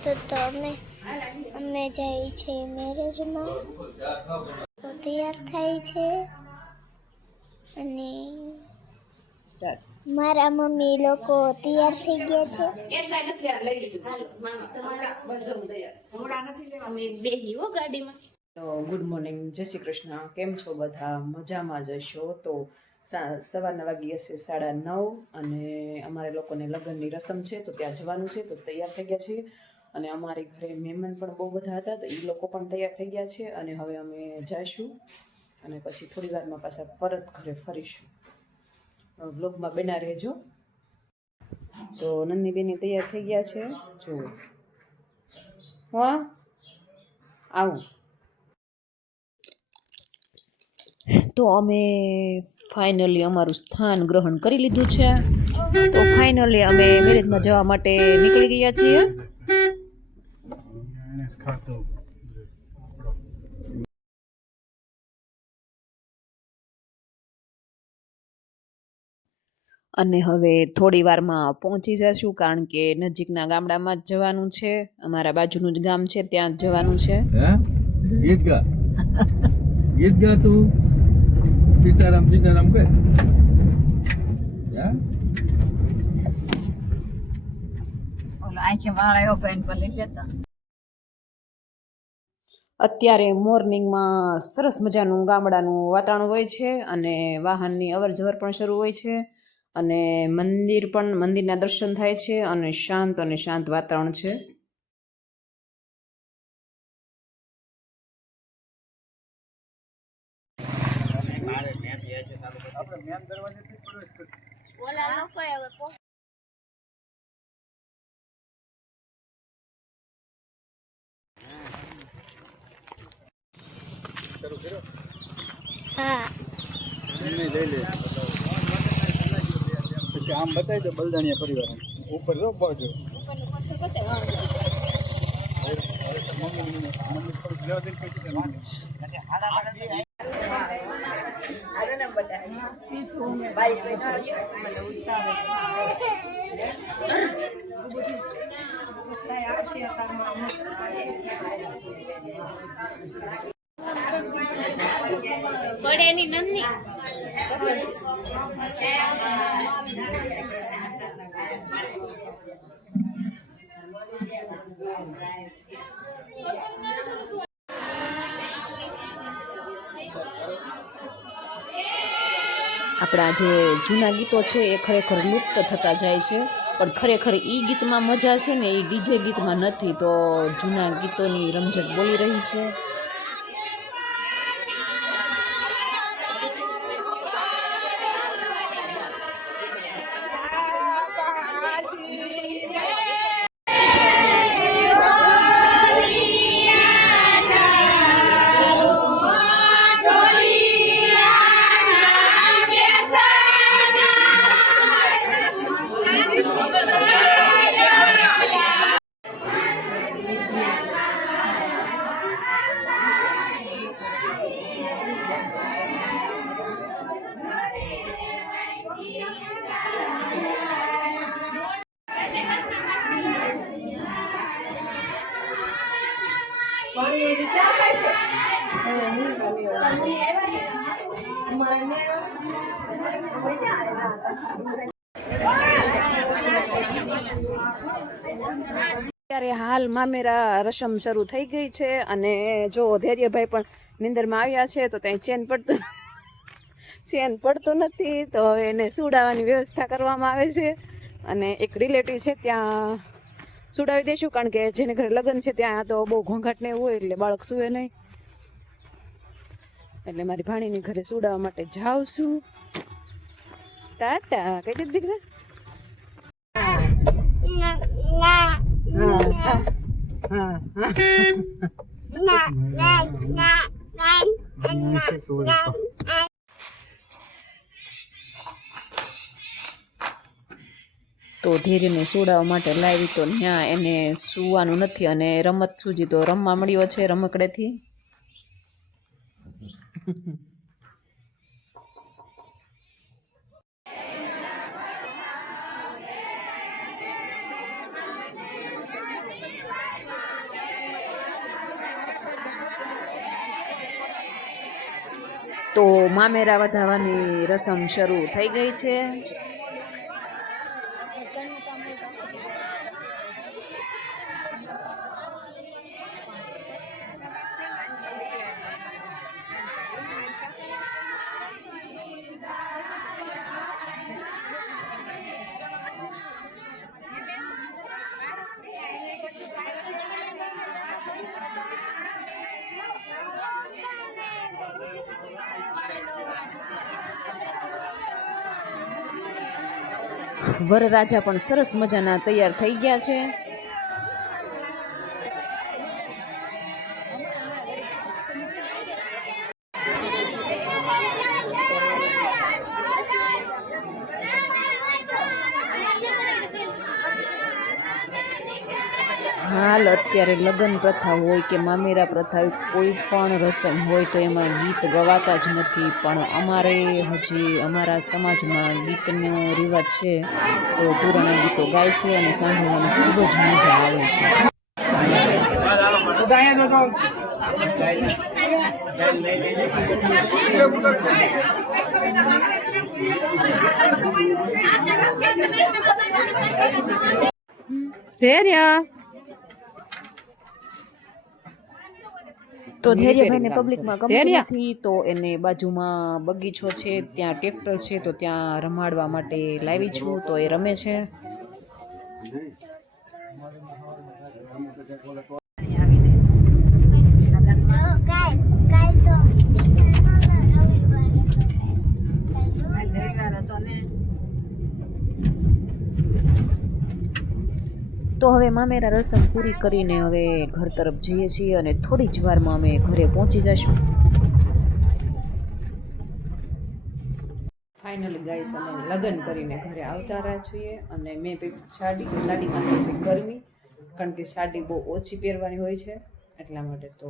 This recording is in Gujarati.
તો અમે જઈએ છીએ મેરેજમાં, તૈયાર થાય છે અને મારા મમ્મી લોકો તૈયાર થઈ ગયા છે. તો ગુડ મોર્નિંગ, જય શ્રી કૃષ્ણ. કેમ છો બધા? મજામાં જશો? તો સવારના વાગી હશે 9:30 અને અમારે લોકોને લગ્નની રસમ છે તો ત્યાં જવાનું છે, તો તૈયાર થઈ ગયા છીએ. અને અમારી ઘરે મહેમાન પણ બહુ બધા હતા તો એ લોકો પણ તૈયાર થઈ ગયા છે અને હવે અમે જઈશું અને પછી થોડી વારમાં પાછા પરત ઘરે ફરીશું. બ્લોગમાં બના રહેજો. તો નંદની બેની તૈયાર થઈ ગયા છે, જુઓ. હા, આવું. તો અમે ફાઇનલી અમારું સ્થાન ગ્રહણ કરી લીધું છે. તો ફાઇનલી અમે મેરેજમાં જવા માટે નીકળી ગયા છીએ. અને હવે થોડી વારમાં પહોંચી જશું, કારણ કે નજીકના ગામડામાં જ જવાનું છે. અમારા બાજુનું જ ગામ છે, ત્યાં જ જવાનું છે. ગીત ગા તું સીતારામ સીતારામ કે અત્યારે મોર્નિંગમાં સરસ મજાનું ગામડાનું વાતાવરણ હોય છે અને વાહનની અવર જવર પણ શરૂ હોય છે અને મંદિરના દર્શન થાય છે અને શાંત વાતાવરણ છે. હા, લઈ લે પછી આમ બતાવી દો બલદાણિયા પરિવાર ઉપર જો પડજો. બડેની નંદની આપણા જે જૂના ગીતો છે એ ખરેખર લુપ્ત થતા જાય છે, પણ ખરેખર એ ગીતમાં મજા છે ને એ ડીજે ગીતમાં નથી. તો જૂના ગીતોની રમઝટ બોલી રહી છે. ત્યારે હાલ મામેરા રસમ શરૂ થઈ ગઈ છે અને જો ધૈર્યભાઈ પણ નિંદરમાં આવ્યા છે તો ત્યાં ચેન પડતું નથી. તો હવે એને સુડાવવાની વ્યવસ્થા કરવામાં આવે છે અને એક રિલેટિવ છે ત્યાં સુડાવી દઈશું, કારણ કે જેને ઘરે લગ્ન છે ત્યાં તો બહુ ઘોંઘાટ ને એવું હોય એટલે બાળક સુવે નહીં. એટલે મારી ભાણીની ઘરે સુડાવવા માટે જાઉં છું. ટાટા કઈ દીધું દીકરા? તો ધીરેને સુડાવવા માટે લાવી તો ત્યાં એને સુવાનું નથી અને રમત સૂજી તો રમવા મળ્યો છે રમકડેથી. તો મામેરા વધાવવાની રસમ શરૂ થઈ ગઈ છે. વરરાજા પણ સરસ મજાના તૈયાર થઈ ગયા છે. હાલ અત્યારે લગ્ન પ્રથા હોય કે મામેરા પ્રથા હોય, કોઈ પણ રસમ હોય તો એમાં ગીત ગવાતા જ નથી. પણ અમારે હજી અમારા સમાજમાં ગીતનો રિવાજ છે, તો પુરાણા ગીતો ગાય છે અને સાંભળવાની ખૂબ જ મજા આવે છે. તો ધૈર્યભાઈને પબ્લિકમાં ગમતું નથી, તો એને બાજુમાં બગીચો છે, ત્યાં ટ્રેક્ટર છે, તો ત્યાં રમાડવા માટે લાવી છું, તો એ રમે છે. તો હવે મામેરા રસમ પૂરી કરીને હવે ઘર તરફ જઈએ છીએ અને થોડી જ વારમાં અમે ઘરે પહોંચી જશું. ફાઇનલી ગાઈસ અમે લગ્ન કરીને ઘરે આવતા રહ્યા છીએ અને મેં સાડીમાં થશે ગરમી, કારણ કે સાડી બહુ ઓછી પહેરવાની હોય છે એટલા માટે. તો